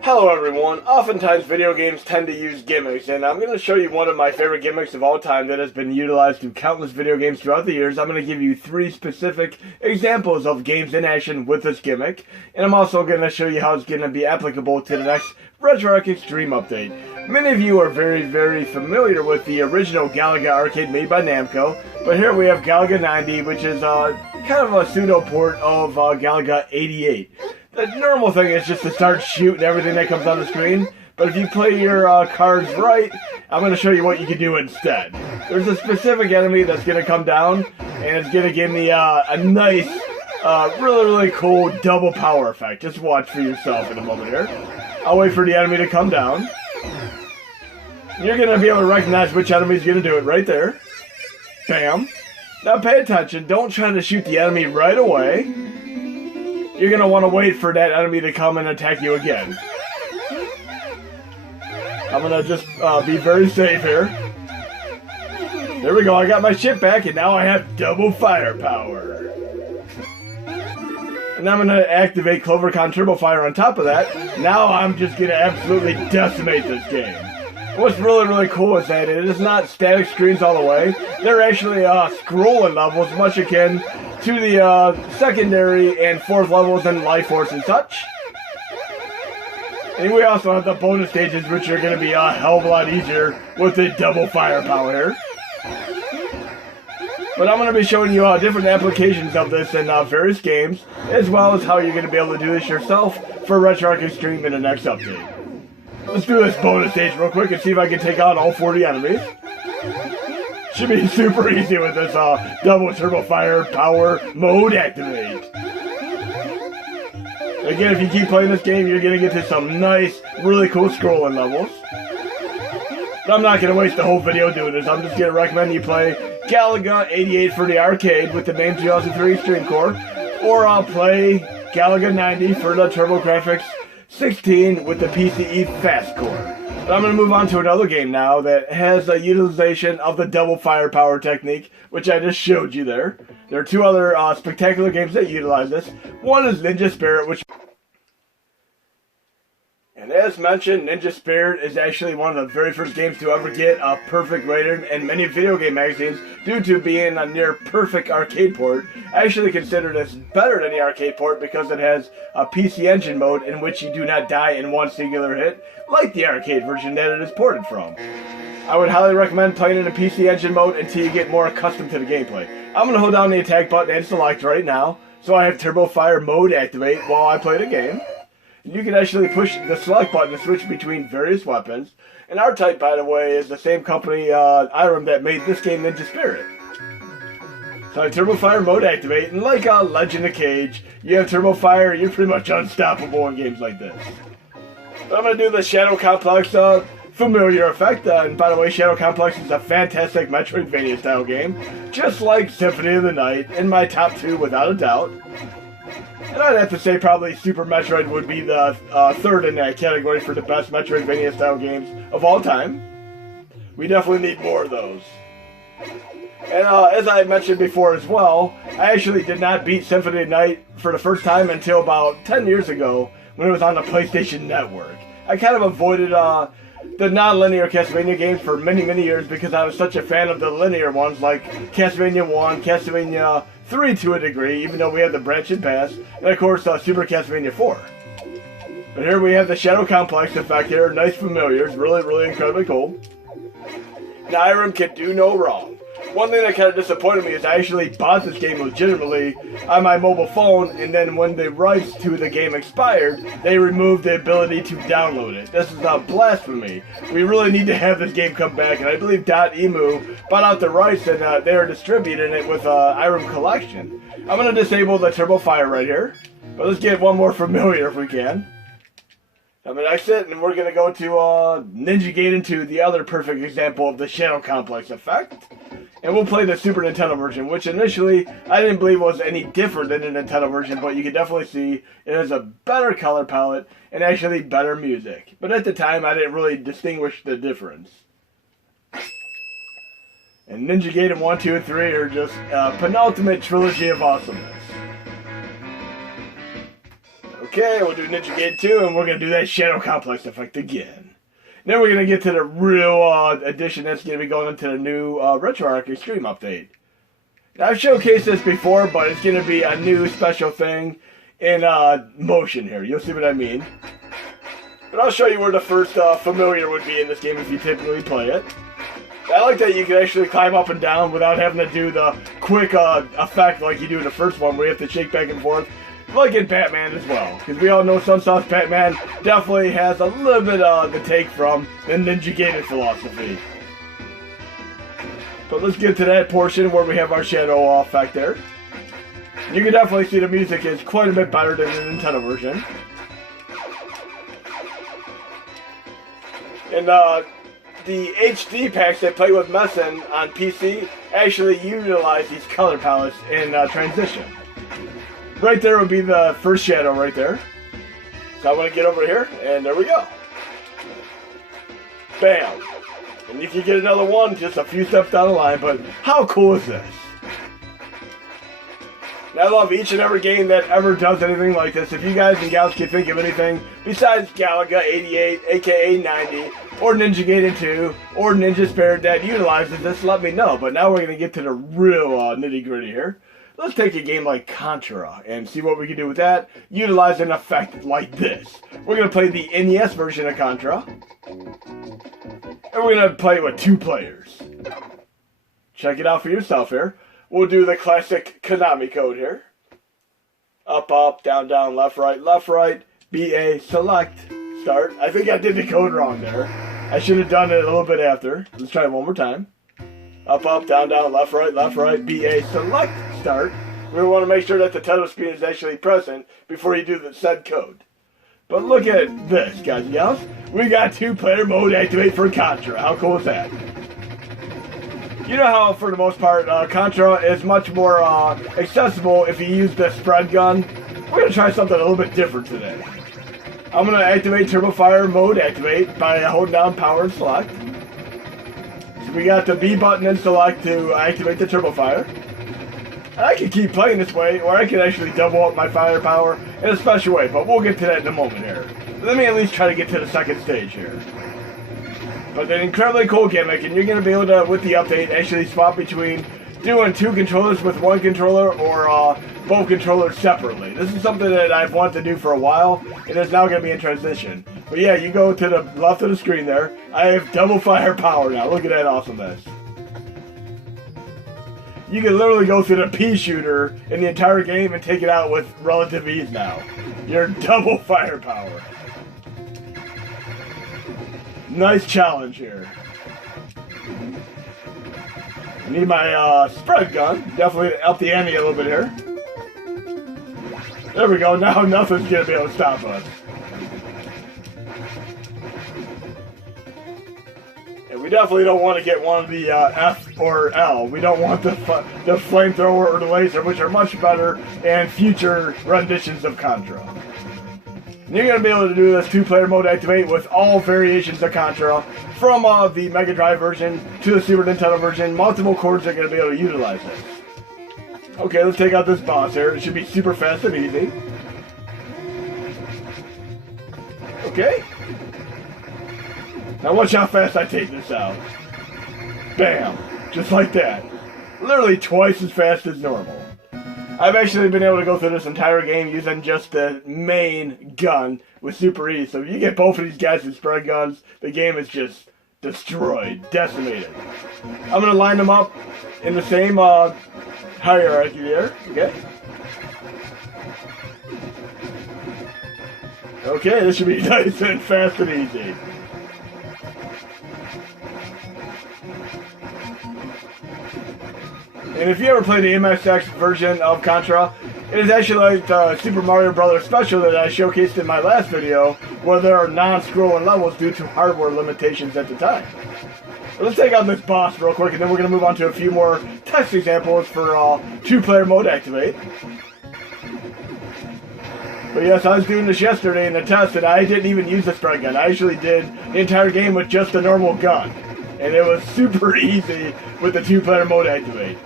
Hello everyone, oftentimes video games tend to use gimmicks, and I'm going to show you one of my favorite gimmicks of all time that has been utilized through countless video games throughout the years. I'm going to give you 3 specific examples of games in action with this gimmick, and I'm also going to show you how it's going to be applicable to the next RetroArch Xtreme update. Many of you are very familiar with the original Galaga arcade made by Namco, but here we have Galaga 90, which is kind of a pseudo-port of Galaga 88. The normal thing is just to start shooting everything that comes on the screen, but if you play your cards right, I'm going to show you what you can do instead. There's a specific enemy that's going to come down, and it's going to give me a nice, really cool double power effect. Just watch for yourself in a moment here. I'll wait for the enemy to come down. You're going to be able to recognize which enemy is going to do it right there. Bam. Now pay attention, don't try to shoot the enemy right away. You're going to want to wait for that enemy to come and attack you again. I'm going to just be very safe here. There we go, I got my ship back and now I have double firepower. And I'm going to activate CloverCon Turbo Fire on top of that. Now I'm just going to absolutely decimate this game. What's really cool is that it is not static screens all the way. They're actually scrolling levels, much akin to the secondary and 4th levels in Life Force and such. And we also have the bonus stages, which are going to be a hell of a lot easier with the double firepower here. But I'm going to be showing you different applications of this in various games, as well as how you're going to be able to do this yourself for RetroArch Xtreme in the next update. Let's do this bonus stage real quick and see if I can take out all 40 enemies. Should be super easy with this double turbo fire power mode activate. Again, if you keep playing this game, you're going to get to some nice, really cool scrolling levels. But I'm not going to waste the whole video doing this. I'm just going to recommend you play Galaga 88 for the arcade with the main 2003 Extreme Core, or I'll play Galaga 90 for the TurboGrafx 16 with the PCE Fast Core. But I'm going to move on to another game now that has a utilization of the double firepower technique, which I just showed you there. There are 2 other spectacular games that utilize this. One is Ninja Spirit, which... And as mentioned, Ninja Spirit is actually one of the very first games to ever get a perfect rating in many video game magazines due to being a near perfect arcade port. I actually consider this better than the arcade port because it has a PC Engine mode in which you do not die in one singular hit, like the arcade version that it is ported from. I would highly recommend playing in a PC Engine mode until you get more accustomed to the gameplay. I'm going to hold down the attack button and select right now, so I have Turbo Fire mode activate while I play the game. You can actually push the select button to switch between various weapons. And R-Type, by the way, is the same company, Irem, that made this game Ninja Spirit. So I have Turbo Fire mode activate, and like Legend of Cage, you have Turbo Fire, you're pretty much unstoppable in games like this. But I'm going to do the Shadow Complex familiar effect, and by the way, Shadow Complex is a fantastic Metroidvania style game, just like Symphony of the Night, in my top 2 without a doubt. And I'd have to say probably Super Metroid would be the 3rd in that category for the best Metroidvania style games of all time. We definitely need more of those. And as I mentioned before as well, I actually did not beat Symphony of the Night for the first time until about 10 years ago when it was on the PlayStation Network. I kind of avoided the non-linear Castlevania games for many years because I was such a fan of the linear ones like Castlevania 1, Castlevania 3 to a degree, even though we had the branch and pass, and of course Super Castlevania 4. But here we have the Shadow Complex effect here, nice familiars, really incredibly cool. Now Irem can do no wrong. One thing that kind of disappointed me is I actually bought this game legitimately on my mobile phone, and then when the rights to the game expired, they removed the ability to download it. This is a blasphemy. We really need to have this game come back, and I believe .emu bought out the rights and they are distributing it with Irem Collection. I'm going to disable the Turbo Fire right here, but let's get one more familiar if we can. I'm going to exit, and we're going to go to Ninja Gaiden 2, the other perfect example of the Shadow Complex effect. And we'll play the Super Nintendo version, which initially I didn't believe was any different than the Nintendo version, but you can definitely see it has a better color palette and actually better music. But at the time, I didn't really distinguish the difference. And Ninja Gaiden 1, 2, and 3 are just a penultimate trilogy of awesomeness. Okay, we'll do Ninja Gate 2, and we're going to do that Shadow Complex effect again. Then we're going to get to the real addition that's going to be going into the new RetroArch Xtreme update. Now, I've showcased this before, but it's going to be a new special thing in motion here. You'll see what I mean. But I'll show you where the first familiar would be in this game if you typically play it. I like that you can actually climb up and down without having to do the quick effect like you do in the first one where you have to shake back and forth. Like in Batman as well, because we all know Sunsoft's Batman definitely has a little bit of the take from the Ninja Gaiden philosophy. But let's get to that portion where we have our shadow effect there. You can definitely see the music is quite a bit better than the Nintendo version. And the HD packs that play with Messen on PC actually utilize these color palettes in transition. Right there would be the first shadow right there. So I want to get over here, and there we go. Bam. And you can get another one just a few steps down the line, but how cool is this? And I love each and every game that ever does anything like this. If you guys and gals can think of anything besides Galaga 88, aka 90, or Ninja Gaiden 2, or Ninja Spirit that utilizes this, let me know. But now we're going to get to the real nitty gritty here. Let's take a game like Contra and see what we can do with that, utilize an effect like this. We're going to play the NES version of Contra, and we're going to play it with 2 players. Check it out for yourself here. We'll do the classic Konami code here. Up, up, down, down, left, right, BA, select, start. I think I did the code wrong there. I should have done it a little bit after. Let's try it one more time. Up, up, down, down, left, right, BA, select, start. We want to make sure that the title screen is actually present before you do the said code. But look at this, guys and gals. We got 2-player mode activate for Contra. How cool is that? You know how, for the most part, Contra is much more accessible if you use the spread gun? We're going to try something a little bit different today. I'm going to activate Turbo Fire mode activate by holding down power and select. We got the B button and select to activate the Turbo Fire. And I can keep playing this way, or I can actually double up my firepower in a special way, but we'll get to that in a moment here. Let me at least try to get to the second stage here. But an incredibly cool gimmick, and you're going to be able to, with the update, actually swap between doing 2 controllers with 1 controller, or both controllers separately. This is something that I've wanted to do for a while, and it's now going to be in transition. But yeah, you go to the left of the screen there. I have double firepower now. Look at that awesomeness. You can literally go through the pea shooter in the entire game and take it out with relative ease now. You're double firepower. Nice challenge here. I need my spread gun. Definitely up the ante a little bit here. There we go. Now nothing's going to be able to stop us. We definitely don't want to get one of the F or L. We don't want the flamethrower or the laser, which are much better in future renditions of Contra. And you're going to be able to do this 2-player mode activate with all variations of Contra, from the Mega Drive version to the Super Nintendo version. Multiple cords are going to be able to utilize this. Okay, let's take out this boss here. It should be super fast and easy. Okay. Now watch how fast I take this out. Bam! Just like that. Literally twice as fast as normal. I've actually been able to go through this entire game using just the main gun with super ease. So if you get both of these guys with spread guns, the game is just destroyed, decimated. I'm going to line them up in the same hierarchy there. Okay? Okay, this should be nice and fast and easy. And if you ever played the MSX version of Contra, it is actually like the Super Mario Bros. Special that I showcased in my last video, where there are non-scrolling levels due to hardware limitations at the time. But let's take out this boss real quick, and then we're going to move on to a few more test examples for 2-player mode activate. But yes, I was doing this yesterday in the test, and I didn't even use the spread gun. I actually did the entire game with just the normal gun. And it was super easy with the 2-player mode activate.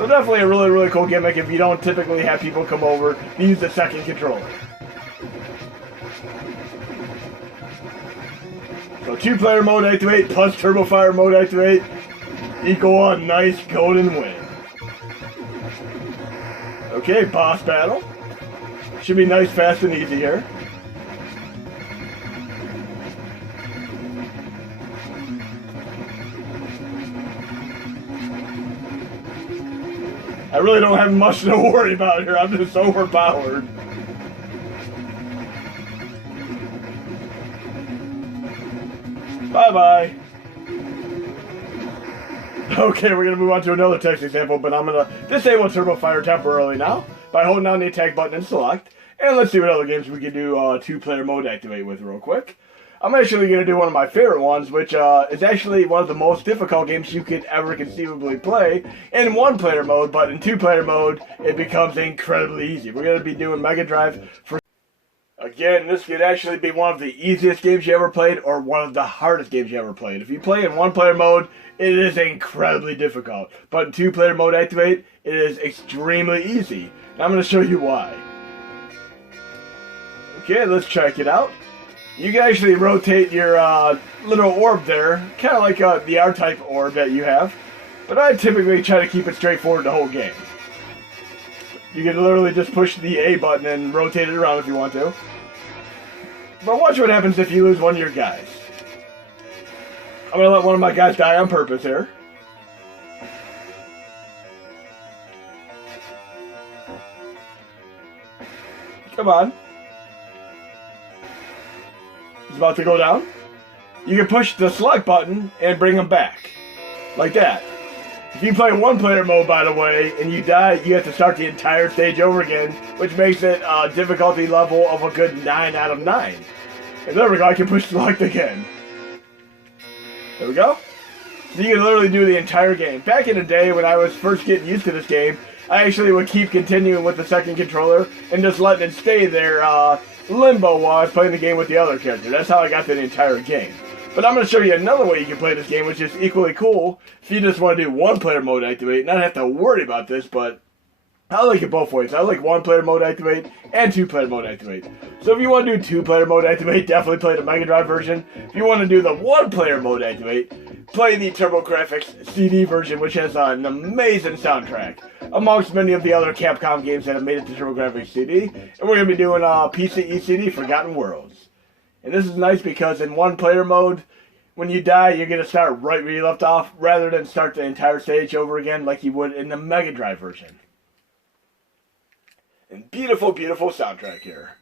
So definitely a really, really cool gimmick if you don't typically have people come over to use the second controller. So 2-player mode activate plus turbo fire mode activate equal a nice golden win. Okay, boss battle. Should be nice, fast, and easy here. I really don't have much to worry about here. I'm just overpowered. Bye-bye. Okay, we're going to move on to another text example, but I'm going to disable Turbo Fire temporarily now by holding down the attack button and select. And let's see what other games we can do 2-player mode activate with real quick. I'm actually going to do one of my favorite ones, which is actually one of the most difficult games you could ever conceivably play in 1-player mode, but in 2-player mode, it becomes incredibly easy. We're going to be doing Mega Drive for... Again, this could actually be one of the easiest games you ever played or one of the hardest games you ever played. If you play in 1-player mode, it is incredibly difficult. But in 2-player mode activate, it is extremely easy. And I'm going to show you why. Okay, let's check it out. You can actually rotate your little orb there, kind of like the R-type orb that you have. But I typically try to keep it straightforward the whole game. You can literally just push the A button and rotate it around if you want to. But watch what happens if you lose one of your guys. I'm going to let one of my guys die on purpose here. Come on. He's about to go down. You can push the select button and bring him back. Like that. If you play 1-player mode, by the way, and you die, you have to start the entire stage over again, which makes it a difficulty level of a good 9 out of 9. And there we go, I can push select again. There we go. So you can literally do the entire game. Back in the day, when I was first getting used to this game, I actually would keep continuing with the second controller and just letting it stay there limbo while I was playing the game with the other character. That's how I got through the entire game. But I'm going to show you another way you can play this game, which is equally cool if you just want to do 1-player mode activate, not have to worry about this, but I like it both ways. I like 1-player mode activate and 2-player mode activate. So if you want to do 2-player mode activate, definitely play the Mega Drive version. If you want to do the 1-player mode activate, play the TurboGrafx CD version, which has an amazing soundtrack, amongst many of the other Capcom games that have made it to TurboGrafx CD. And we're going to be doing PCE CD Forgotten Worlds. And this is nice because in 1-player mode, when you die, you're going to start right where you left off, rather than start the entire stage over again like you would in the Mega Drive version. And beautiful, beautiful soundtrack here.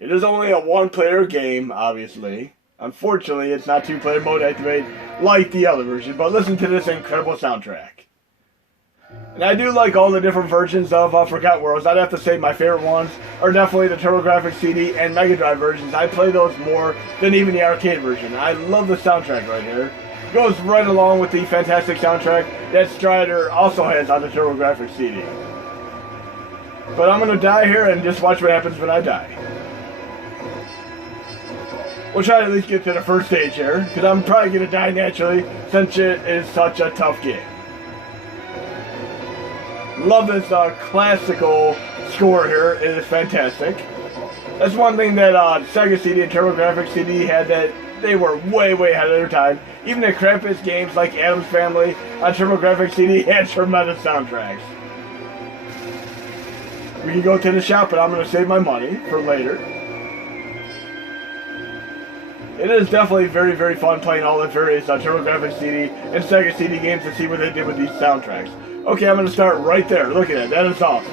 It is only a 1-player game, obviously. Unfortunately, it's not 2-player mode activate like the other version, but listen to this incredible soundtrack. And I do like all the different versions of Forgotten Worlds. I'd have to say my favorite ones are definitely the TurboGrafx CD and Mega Drive versions. I play those more than even the arcade version. I love the soundtrack right here. It goes right along with the fantastic soundtrack that Strider also has on the TurboGrafx CD. But I'm going to die here and just watch what happens when I die. We'll try to at least get to the first stage here, because I'm probably going to die naturally since it is such a tough game. Love this classical score here. It is fantastic. That's one thing that Sega CD and TurboGrafx CD had, that they were way, way ahead of their time. Even the crappiest games like Addams Family on TurboGrafx CD had tremendous soundtracks. We can go to the shop, but I'm going to save my money for later. It is definitely very, very fun playing all the various TurboGrafx CD and Sega CD games to see what they did with these soundtracks. Okay, I'm going to start right there. Look at that. That is awesome.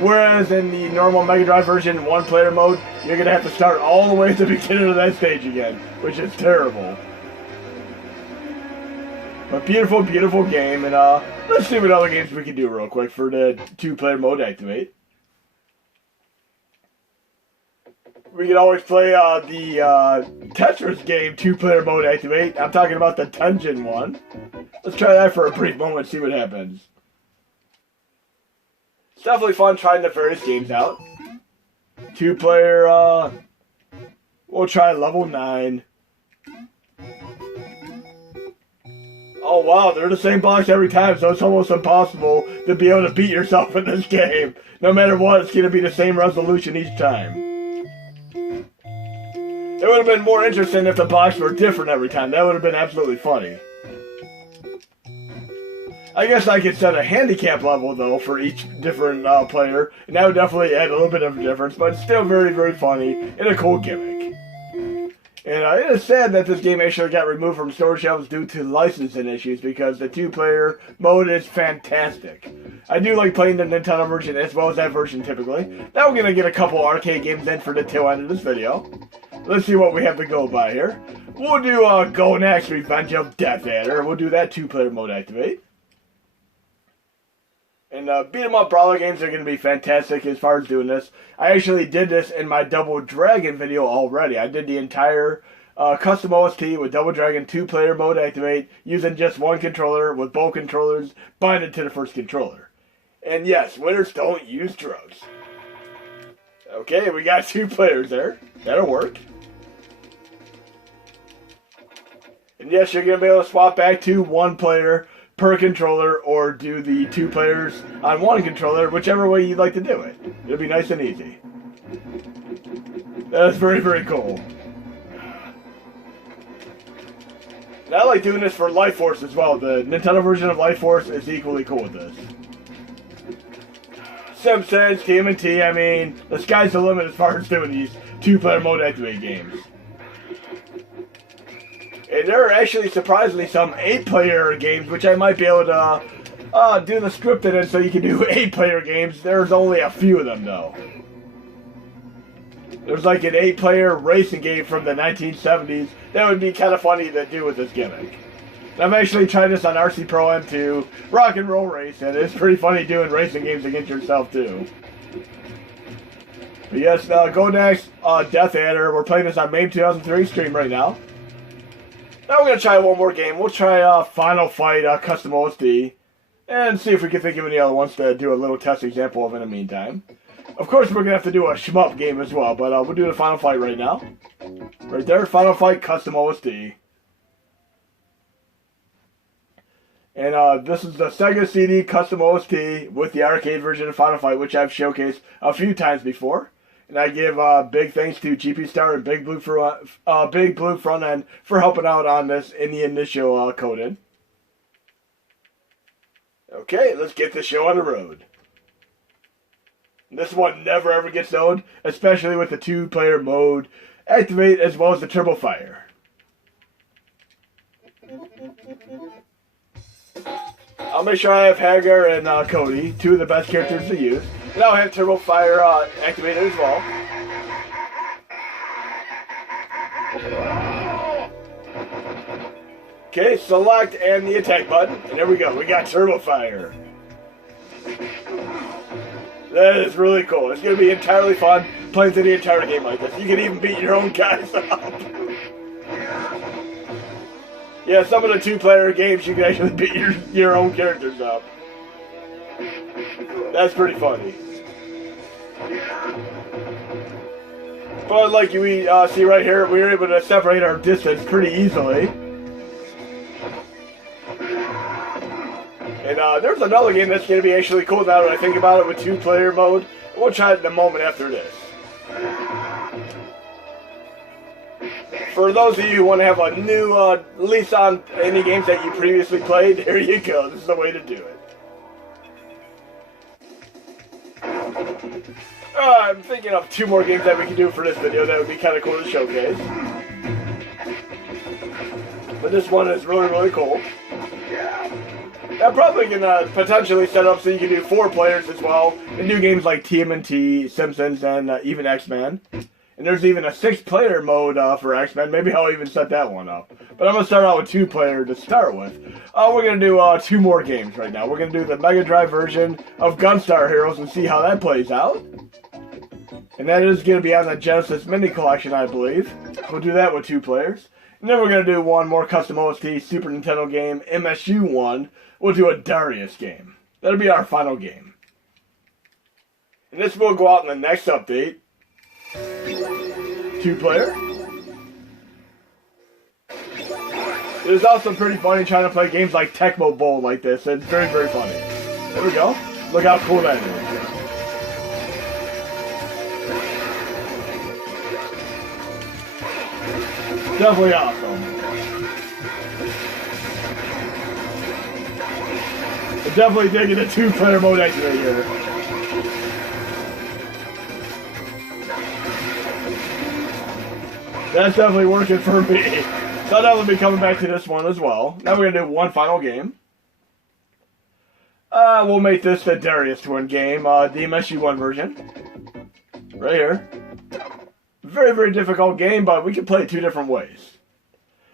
Whereas in the normal Mega Drive version, 1-player mode, you're going to have to start all the way at the beginning of that stage again, which is terrible. But beautiful, beautiful game, and let's see what other games we can do real quick for the 2-player mode activate. We can always play the Tetris game 2-player mode activate. I'm talking about the Tengen one. Let's try that for a brief moment and see what happens. It's definitely fun trying the various games out. 2-player, we'll try level 9. Oh wow, they're the same blocks every time, so it's almost impossible to be able to beat yourself in this game. No matter what, it's going to be the same resolution each time. It would have been more interesting if the blocks were different every time. That would have been absolutely funny. I guess I could set a handicap level, though, for each different player, and that would definitely add a little bit of a difference, but it's still very, very funny and a cool gimmick. And it is sad that this game actually got removed from store shelves due to licensing issues, because the two-player mode is fantastic. I do like playing the Nintendo version as well as that version typically. Now we're going to get a couple arcade games in for the tail end of this video. Let's see what we have to go by here. We'll do Golden Axe Revenge of Death Adder. We'll do that two-player mode activate. And beat-em-up brawler games are going to be fantastic as far as doing this. I actually did this in my Double Dragon video already. I did the entire custom OST with Double Dragon two-player mode activate using just one controller with both controllers binded to the first controller. And yes, winners don't use drugs. Okay, we got two players there. That'll work. And yes, you're going to be able to swap back to one player per controller, or do the two players on one controller, whichever way you'd like to do it. It'll be nice and easy. That's very, very cool. And I like doing this for Life Force as well. The Nintendo version of Life Force is equally cool with this. Simpsons, TMNT, I mean, the sky's the limit as far as doing these two-player mode activate games. And there are actually surprisingly some 8-player games, which I might be able to do the scripted in so you can do 8-player games. There's only a few of them, though. There's like an 8-player racing game from the 1970s. That would be kind of funny to do with this gimmick. And I've actually tried this on RC Pro M2 Rock and Roll Race, and it's pretty funny doing racing games against yourself, too. But yes, Golden Axe Death Adder. We're playing this on MAME 2003 stream right now. Now we're going to try one more game. We'll try Final Fight Custom OSD. And see if we can think of any other ones to do a little test example of in the meantime. Of course, we're going to have to do a shmup game as well. But we'll do the Final Fight right now. Right there, Final Fight Custom OSD. And this is the Sega CD Custom OST with the arcade version of Final Fight, which I've showcased a few times before. And I give big thanks to GP Star and Big Blue Front End for helping out on this in the initial coding. Okay, let's get this show on the road. This one never ever gets old, especially with the two-player mode activate as well as the Turbo Fire. I'll make sure I have Hagar and Cody, two of the best characters to use. And I'll have Turbo Fire activated as well. Okay, select and the attack button. And there we go, we got Turbo Fire. That is really cool. It's going to be entirely fun playing through the entire game like this. You can even beat your own guys up. Yeah, some of the two-player games you can actually beat your own characters up. That's pretty funny. But like we see right here, we were able to separate our distance pretty easily. And there's another game that's going to be actually cool now that I think about it with two-player mode. We'll try it in a moment after this. For those of you who want to have a new lease on any games that you previously played, there you go. This is the way to do it. I'm thinking of two more games that we can do for this video that would be kind of cool to showcase. But this one is really, really cool. I'm probably going to potentially set up so you can do 4 players as well, and do games like TMNT, Simpsons, and even X-Men. And there's even a 6-player mode for X-Men. Maybe I'll even set that one up. But I'm going to start out with 2-player to start with. We're going to do 2 more games right now. We're going to do the Mega Drive version of Gunstar Heroes and see how that plays out. And that is going to be on the Genesis Mini Collection, I believe. We'll do that with 2 players. And then we're going to do one more custom OST Super Nintendo game, MSU1. We'll do a Darius game. That'll be our final game. And this will go out in the next update. 2-player. It is also pretty funny trying to play games like Tecmo Bowl like this. It's very, very funny. There we go. Look how cool that is. definitely awesome. I'm definitely digging the 2-player mode activity here. That's definitely working for me. So I'll definitely be coming back to this one as well. Now we're going to do one final game. We'll make this the Darius twin game, the MSU1 version. Right here. Very, very difficult game, but we can play it 2 different ways.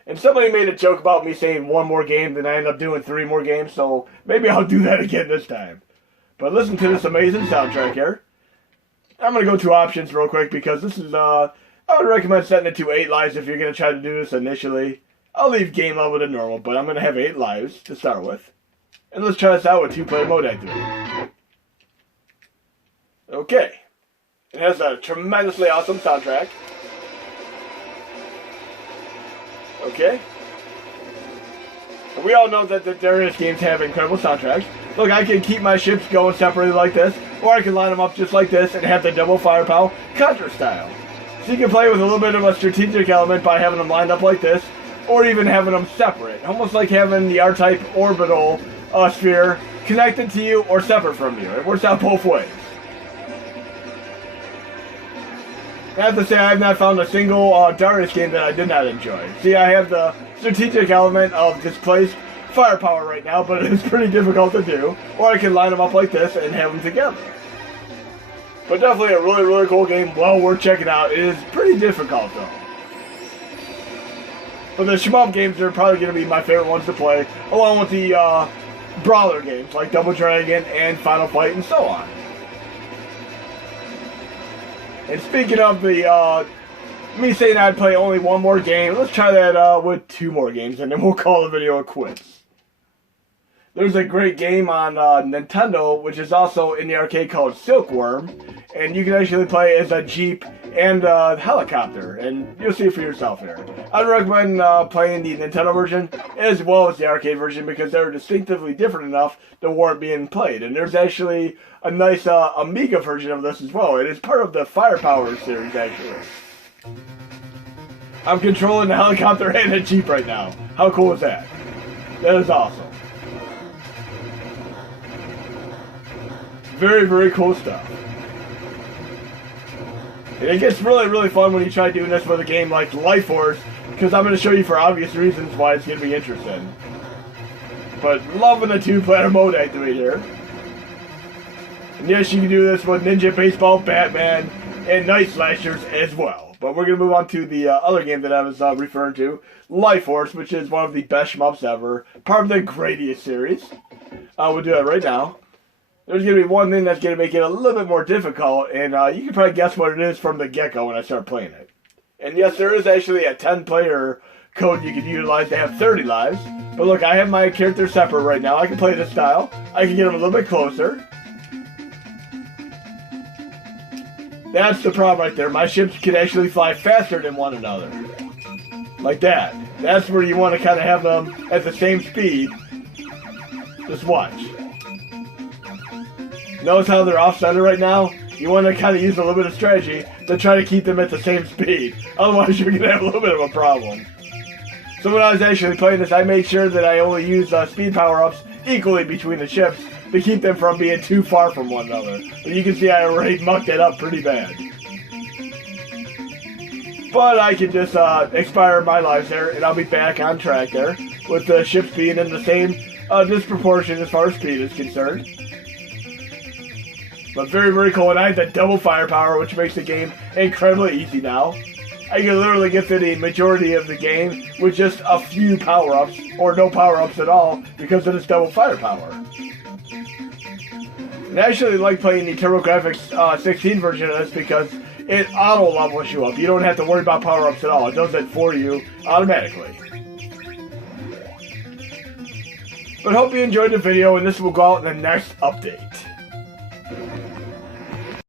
And somebody made a joke about me saying 1 more game, then I end up doing 3 more games, so maybe I'll do that again this time. But listen to this amazing soundtrack here. I'm going to go to options real quick because this is, I would recommend setting it to 8 lives if you're going to try to do this initially. I'll leave game level to normal, but I'm going to have 8 lives to start with. And let's try this out with 2-player mode activated. Okay. It has a tremendously awesome soundtrack. Okay. And we all know that the Darius games have incredible soundtracks. Look, I can keep my ships going separately like this, or I can line them up just like this and have the double firepower Contra style. So you can play with a little bit of a strategic element by having them lined up like this, or even having them separate. Almost like having the R-type orbital sphere connected to you or separate from you. It works out both ways. I have to say I have not found a single Darius game that I did not enjoy. See, I have the strategic element of displaced firepower right now, but it's pretty difficult to do. Or I can line them up like this and have them together. But definitely a really, really cool game. Well worth checking out. It is pretty difficult though. But the shmup games are probably going to be my favorite ones to play, along with the brawler games like Double Dragon and Final Fight and so on. And speaking of the, me saying I'd play only 1 more game, let's try that with 2 more games and then we'll call the video a quits. There's a great game on Nintendo, which is also in the arcade called Silkworm, and you can actually play as a Jeep and a helicopter, and you'll see it for yourself here. I'd recommend playing the Nintendo version as well as the arcade version because they're distinctively different enough to warrant being played. And there's actually a nice Amiga version of this as well. It is part of the Firepower series, actually. I'm controlling the helicopter and a Jeep right now. How cool is that? That is awesome. Very, very cool stuff. And it gets really, really fun when you try doing this with a game like Life Force, because I'm going to show you for obvious reasons why it's going to be interesting. But loving the 2-player mode activate here. And yes, you can do this with Ninja Baseball, Batman, and Night Slashers as well. But we're going to move on to the other game that I was referring to, Life Force, which is one of the best shmups ever, part of the Gradius series. We'll do that right now. There's going to be one thing that's going to make it a little bit more difficult, and you can probably guess what it is from the get-go when I start playing it. And yes, there is actually a 10-player code you can utilize to have 30 lives. But look, I have my character separate right now. I can play this style. I can get him a little bit closer. That's the problem right there. My ships can actually fly faster than one another. Like that. That's where you want to kind of have them at the same speed. Just watch. Notice how they're off-center right now? You want to kind of use a little bit of strategy to try to keep them at the same speed. Otherwise, you're going to have a little bit of a problem. So when I was actually playing this, I made sure that I only used speed power-ups equally between the ships to keep them from being too far from one another. But you can see I already mucked it up pretty bad. But I can just expire my lives there, and I'll be back on track there, with the ships being in the same disproportion as far as speed is concerned. But very, very cool, and I have the double firepower, which makes the game incredibly easy now. I can literally get through the majority of the game with just a few power-ups, or no power-ups at all, because of this double firepower. And I actually like playing the TurboGrafx 16 version of this because it auto-levels you up. You don't have to worry about power-ups at all. It does it for you automatically. But hope you enjoyed the video, and this will go out in the next update.